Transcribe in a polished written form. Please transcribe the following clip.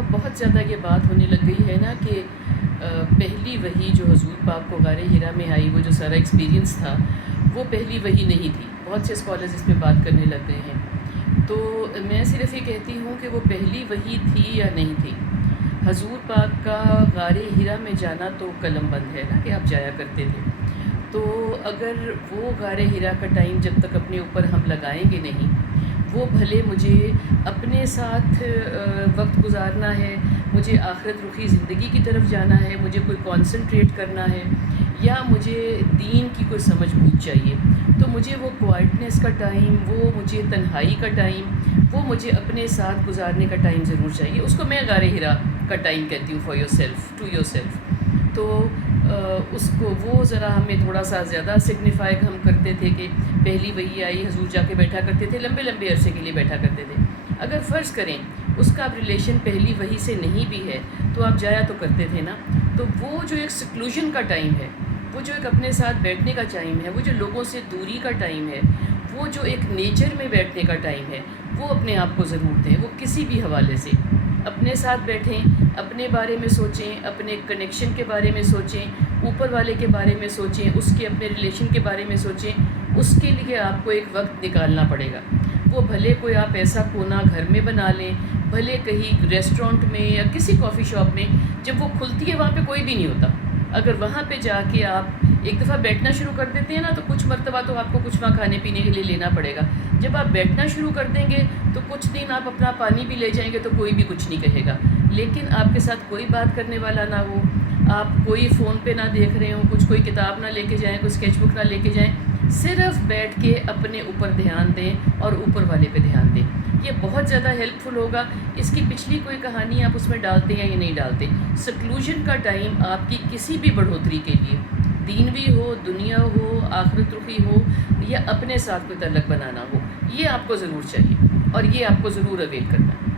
اب بہت زیادہ یہ بات ہونے لگ گئی ہے نا کہ پہلی وحی جو حضور پاک کو غار حرا میں آئی، وہ جو سارا ایکسپیرینس تھا، وہ پہلی وحی نہیں تھی۔ بہت سے اسکالرز اس پہ بات کرنے لگ گئے ہیں، تو میں صرف یہ کہتی ہوں کہ وہ پہلی وحی تھی یا نہیں تھی۔ حضور پاک کا غار حرا میں جانا تو قلم بند ہے نا کہ آپ جایا کرتے تھے، تو اگر وہ غار حرا کا ٹائم جب تک اپنے اوپر ہم لگائیں گے نہیں، وہ بھلے مجھے اپنے ساتھ وقت گزارنا ہے، مجھے آخرت رخی زندگی کی طرف جانا ہے، مجھے کوئی کانسنٹریٹ کرنا ہے، یا مجھے دین کی کوئی سمجھ بوجھ چاہیے، تو مجھے وہ کوائٹنس کا ٹائم، وہ مجھے تنہائی کا ٹائم، وہ مجھے اپنے ساتھ گزارنے کا ٹائم ضرور چاہیے۔ اس کو میں غار حرا کا ٹائم کہتی ہوں، for yourself, to yourself. تو اس کو وہ ذرا ہمیں تھوڑا سا زیادہ سگنیفائی ہم کرتے تھے کہ پہلی وحی آئی، حضور جا کے بیٹھا کرتے تھے، لمبے لمبے عرصے کے لیے بیٹھا کرتے تھے۔ اگر فرض کریں اس کا اب ریلیشن پہلی وحی سے نہیں بھی ہے، تو آپ جایا تو کرتے تھے نا۔ تو وہ جو ایک سیکلوژن کا ٹائم ہے، وہ جو ایک اپنے ساتھ بیٹھنے کا ٹائم ہے، وہ جو لوگوں سے دوری کا ٹائم ہے، وہ جو ایک نیچر میں بیٹھنے کا ٹائم ہے، وہ اپنے آپ کو ضرور دیں۔ وہ کسی بھی حوالے سے اپنے ساتھ بیٹھیں، اپنے بارے میں سوچیں، اپنے کنیکشن کے بارے میں سوچیں، اوپر والے کے بارے میں سوچیں، اس کے اپنے ریلیشن کے بارے میں سوچیں۔ اس کے لیے آپ کو ایک وقت نکالنا پڑے گا۔ وہ بھلے کوئی آپ ایسا کونا گھر میں بنا لیں، بھلے کہیں ریسٹورنٹ میں یا کسی کافی شاپ میں، جب وہ کھلتی ہے وہاں پہ کوئی بھی نہیں ہوتا، اگر وہاں پہ جا کے آپ ایک دفعہ بیٹھنا شروع کر دیتے ہیں نا، تو کچھ مرتبہ تو آپ کو کچھ وہاں کھانے پینے کے لیے لینا پڑے گا۔ جب آپ بیٹھنا شروع کر دیں گے تو کچھ دن آپ اپنا پانی بھی لے جائیں گے تو کوئی بھی کچھ نہیں کہے گا، لیکن آپ کے ساتھ کوئی بات کرنے والا نہ ہو، آپ کوئی فون پہ نہ دیکھ رہے ہوں، کچھ کوئی کتاب نہ لے کے جائیں، کوئی اسکیچ بک نہ لے کے جائیں، صرف بیٹھ کے اپنے اوپر دھیان دیں اور اوپر والے پہ دھیان دیں۔ یہ بہت زیادہ ہیلپ فل ہوگا۔ اس کی پچھلی کوئی کہانی آپ اس میں ڈالتے ہیں یا نہیں ڈالتے، سیکلوژن کا ٹائم آپ کی کسی بھی بڑھوتری کے لیے، دینوی ہو، دنیا ہو، آخرت رخی ہو، یا اپنے ساتھ کوئی تعلق بنانا ہو، یہ آپ کو ضرور چاہیے اور یہ آپ کو ضرور اویل کرنا ہے۔